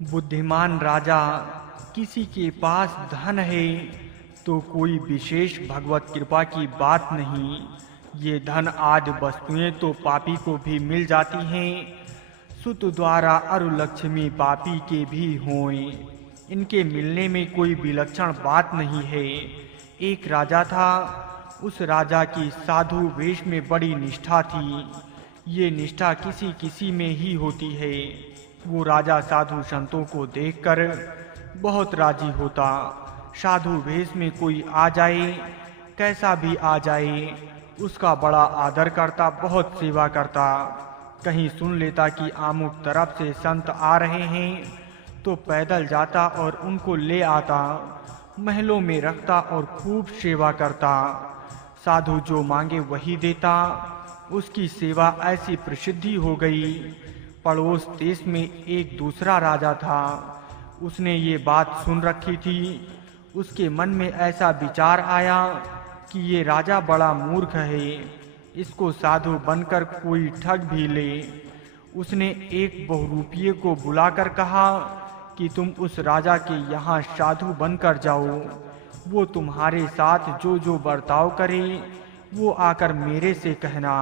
बुद्धिमान राजा, किसी के पास धन है तो कोई विशेष भगवत कृपा की बात नहीं। ये धन आदि वस्तुएं तो पापी को भी मिल जाती हैं। सुत द्वारा अरु लक्ष्मी पापी के भी होएं, इनके मिलने में कोई विलक्षण बात नहीं है। एक राजा था, उस राजा की साधु वेश में बड़ी निष्ठा थी। ये निष्ठा किसी किसी में ही होती है। वो राजा साधु संतों को देखकर बहुत राजी होता। साधु वेश में कोई आ जाए, कैसा भी आ जाए, उसका बड़ा आदर करता, बहुत सेवा करता। कहीं सुन लेता कि आमुक तरफ से संत आ रहे हैं तो पैदल जाता और उनको ले आता, महलों में रखता और खूब सेवा करता। साधु जो मांगे वही देता। उसकी सेवा ऐसी प्रसिद्धि हो गई। पड़ोस देश में एक दूसरा राजा था। उसने ये बात सुन रखी थी। उसके मन में ऐसा विचार आया कि ये राजा बड़ा मूर्ख है, इसको साधु बनकर कोई ठग भी ले। उसने एक बहुरूपिये को बुलाकर कहा कि तुम उस राजा के यहाँ साधु बनकर जाओ। वो तुम्हारे साथ जो जो बर्ताव करे वो आकर मेरे से कहना।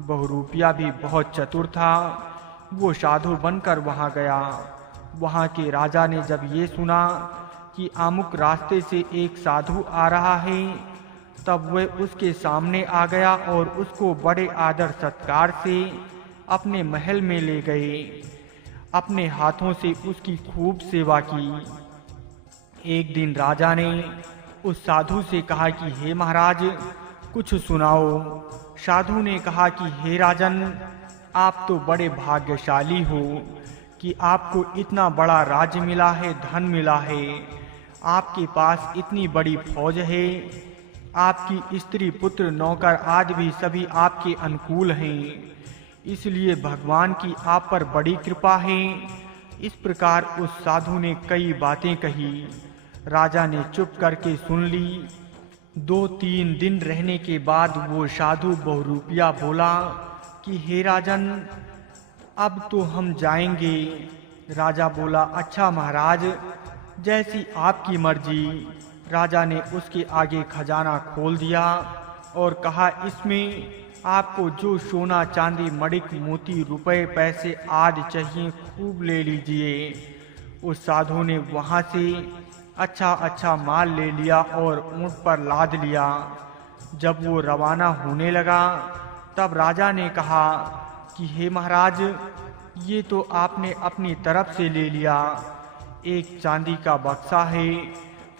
बहुरूपिया भी बहुत चतुर था। वो साधु बनकर वहाँ गया। वहाँ के राजा ने जब ये सुना कि आमुक रास्ते से एक साधु आ रहा है, तब वह उसके सामने आ गया और उसको बड़े आदर सत्कार से अपने महल में ले गए। अपने हाथों से उसकी खूब सेवा की। एक दिन राजा ने उस साधु से कहा कि हे महाराज, कुछ सुनाओ। साधु ने कहा कि हे राजन, आप तो बड़े भाग्यशाली हो कि आपको इतना बड़ा राज्य मिला है, धन मिला है। आपके पास इतनी बड़ी फौज है। आपकी स्त्री, पुत्र, नौकर आदि भी सभी आपके अनुकूल हैं। इसलिए भगवान की आप पर बड़ी कृपा है। इस प्रकार उस साधु ने कई बातें कही। राजा ने चुप करके सुन ली। 2-3 दिन रहने के बाद वो साधु बहुरूपिया बोला कि हे राजन, अब तो हम जाएंगे। राजा बोला, अच्छा महाराज, जैसी आपकी मर्जी। राजा ने उसके आगे खजाना खोल दिया और कहा, इसमें आपको जो सोना, चांदी, मणिक, मोती, रुपए, पैसे आदि चाहिए खूब ले लीजिए। उस साधु ने वहाँ से अच्छा अच्छा माल ले लिया और ऊंट पर लाद लिया। जब वो रवाना होने लगा तब राजा ने कहा कि हे महाराज, ये तो आपने अपनी तरफ से ले लिया। एक चांदी का बक्सा है,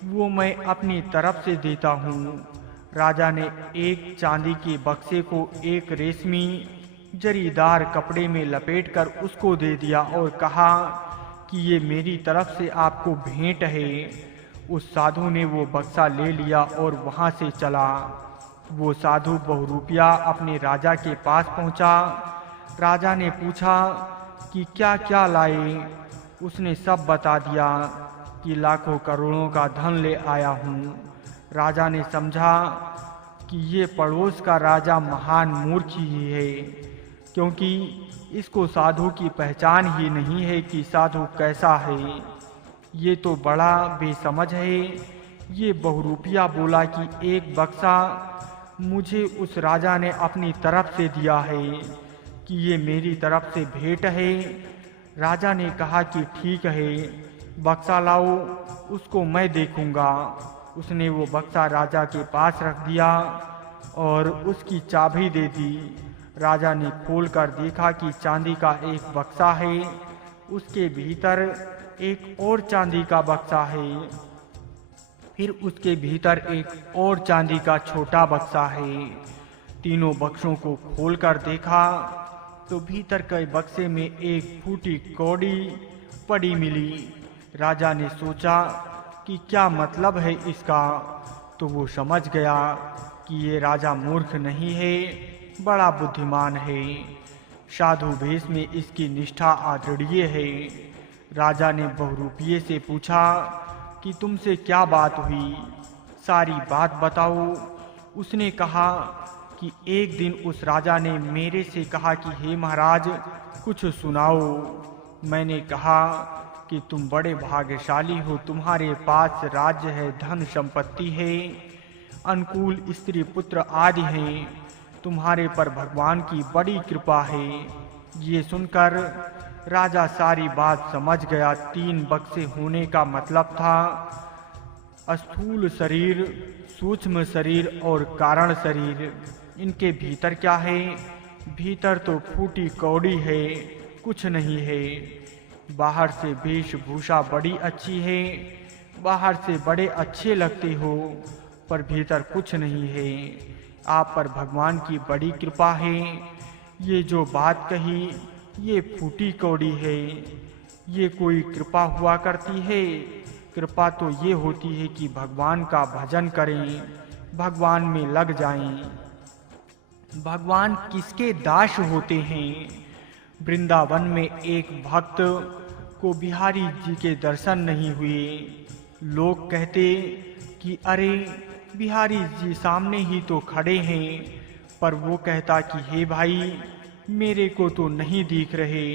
वो मैं अपनी तरफ से देता हूँ। राजा ने एक चांदी के बक्से को एक रेशमी जरीदार कपड़े में लपेटकर उसको दे दिया और कहा कि ये मेरी तरफ से आपको भेंट है। उस साधु ने वो बक्सा ले लिया और वहाँ से चला। वो साधु बहुरूपिया अपने राजा के पास पहुँचा। राजा ने पूछा कि क्या क्या लाए। उसने सब बता दिया कि लाखों करोड़ों का धन ले आया हूँ। राजा ने समझा कि ये पड़ोस का राजा महान मूर्ख ही है, क्योंकि इसको साधु की पहचान ही नहीं है कि साधु कैसा है। ये तो बड़ा बेसमझ है। ये बहुरूपिया बोला कि एक बक्सा मुझे उस राजा ने अपनी तरफ से दिया है कि ये मेरी तरफ से भेंट है। राजा ने कहा कि ठीक है, बक्सा लाओ, उसको मैं देखूंगा। उसने वो बक्सा राजा के पास रख दिया और उसकी चाबी दे दी। राजा ने खोलकर देखा कि चांदी का एक बक्सा है, उसके भीतर एक और चांदी का बक्सा है, फिर उसके भीतर एक और चांदी का छोटा बक्सा है। तीनों बक्सों को खोलकर देखा तो भीतर के बक्से में एक फूटी कौड़ी पड़ी मिली। राजा ने सोचा कि क्या मतलब है इसका, तो वो समझ गया कि ये राजा मूर्ख नहीं है, बड़ा बुद्धिमान है। साधु वेश में इसकी निष्ठा अद्वितीय है। राजा ने बहुरूपिये से पूछा कि तुमसे क्या बात हुई, सारी बात बताओ। उसने कहा कि एक दिन उस राजा ने मेरे से कहा कि हे महाराज, कुछ सुनाओ। मैंने कहा कि तुम बड़े भाग्यशाली हो, तुम्हारे पास राज्य है, धन संपत्ति है, अनुकूल स्त्री पुत्र आदि हैं, तुम्हारे पर भगवान की बड़ी कृपा है। ये सुनकर राजा सारी बात समझ गया। 3 बक्से होने का मतलब था स्थूल शरीर, सूक्ष्म शरीर और कारण शरीर। इनके भीतर क्या है? भीतर तो फूटी कौड़ी है, कुछ नहीं है। बाहर से वेशभूषा बड़ी अच्छी है, बाहर से बड़े अच्छे लगते हो, पर भीतर कुछ नहीं है। आप पर भगवान की बड़ी कृपा है। ये जो बात कही ये फूटी कौड़ी है, ये कोई कृपा हुआ करती है? कृपा तो ये होती है कि भगवान का भजन करें, भगवान में लग जाएं। भगवान किसके दास होते हैं? वृंदावन में एक भक्त को बिहारी जी के दर्शन नहीं हुए। लोग कहते कि अरे बिहारी जी सामने ही तो खड़े हैं, पर वो कहता कि हे भाई मेरे को तो नहीं दिख रहे।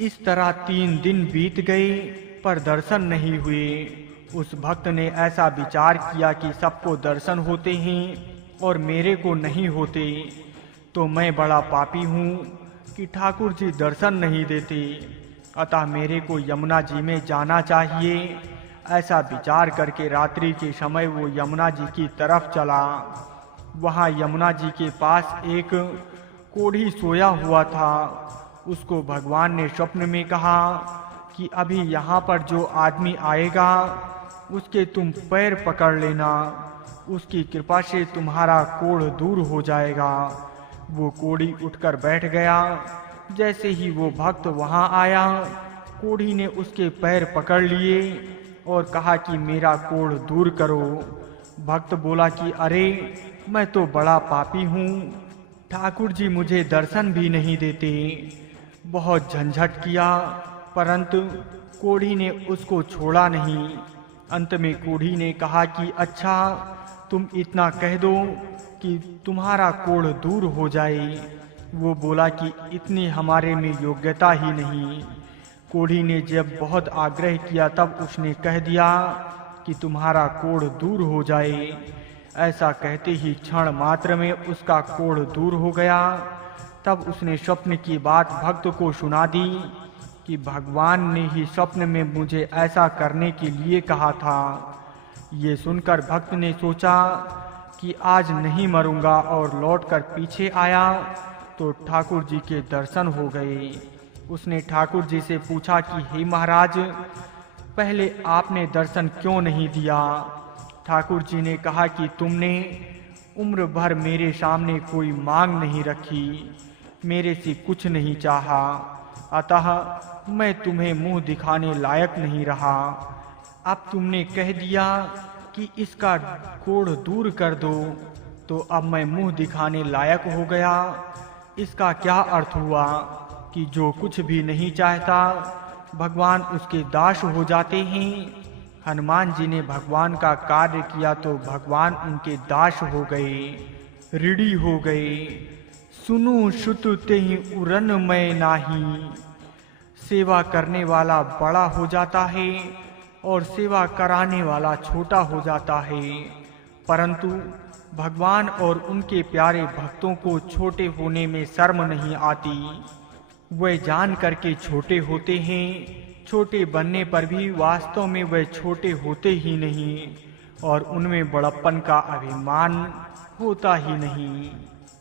इस तरह 3 दिन बीत गए पर दर्शन नहीं हुए। उस भक्त ने ऐसा विचार किया कि सबको दर्शन होते हैं और मेरे को नहीं होते, तो मैं बड़ा पापी हूँ कि ठाकुर जी दर्शन नहीं देते, अतः मेरे को यमुना जी में जाना चाहिए। ऐसा विचार करके रात्रि के समय वो यमुना जी की तरफ चला। वहाँ यमुना जी के पास एक कोढ़ी सोया हुआ था। उसको भगवान ने स्वप्न में कहा कि अभी यहाँ पर जो आदमी आएगा उसके तुम पैर पकड़ लेना, उसकी कृपा से तुम्हारा कोढ़ दूर हो जाएगा। वो कोढ़ी उठकर बैठ गया। जैसे ही वो भक्त वहाँ आया, कोढ़ी ने उसके पैर पकड़ लिए और कहा कि मेरा कोढ़ दूर करो। भक्त बोला कि अरे मैं तो बड़ा पापी हूँ, ठाकुर जी मुझे दर्शन भी नहीं देते। बहुत झंझट किया, परंतु कोढ़ी ने उसको छोड़ा नहीं। अंत में कोढ़ी ने कहा कि अच्छा तुम इतना कह दो कि तुम्हारा कोढ़ दूर हो जाए। वो बोला कि इतनी हमारे में योग्यता ही नहीं। कोढ़ी ने जब बहुत आग्रह किया तब उसने कह दिया कि तुम्हारा कोढ़ दूर हो जाए। ऐसा कहते ही क्षण मात्र में उसका कोढ़ दूर हो गया। तब उसने स्वप्न की बात भक्त को सुना दी कि भगवान ने ही स्वप्न में मुझे ऐसा करने के लिए कहा था। ये सुनकर भक्त ने सोचा कि आज नहीं मरूंगा और लौटकर पीछे आया तो ठाकुर जी के दर्शन हो गए। उसने ठाकुर जी से पूछा कि हे महाराज, पहले आपने दर्शन क्यों नहीं दिया? ठाकुर जी ने कहा कि तुमने उम्र भर मेरे सामने कोई मांग नहीं रखी, मेरे से कुछ नहीं चाहा, अतः मैं तुम्हें मुंह दिखाने लायक नहीं रहा। अब तुमने कह दिया कि इसका कोढ़ दूर कर दो, तो अब मैं मुंह दिखाने लायक हो गया। इसका क्या अर्थ हुआ कि जो कुछ भी नहीं चाहता भगवान उसके दास हो जाते हैं। हनुमान जी ने भगवान का कार्य किया तो भगवान उनके दास हो गए, ऋणी हो गए। सुनु सुत तेहि उरन मैं नाही। सेवा करने वाला बड़ा हो जाता है और सेवा कराने वाला छोटा हो जाता है, परंतु भगवान और उनके प्यारे भक्तों को छोटे होने में शर्म नहीं आती। वे जान करके छोटे होते हैं, छोटे बनने पर भी वास्तव में वे छोटे होते ही नहीं और उनमें बड़प्पन का अभिमान होता ही नहीं।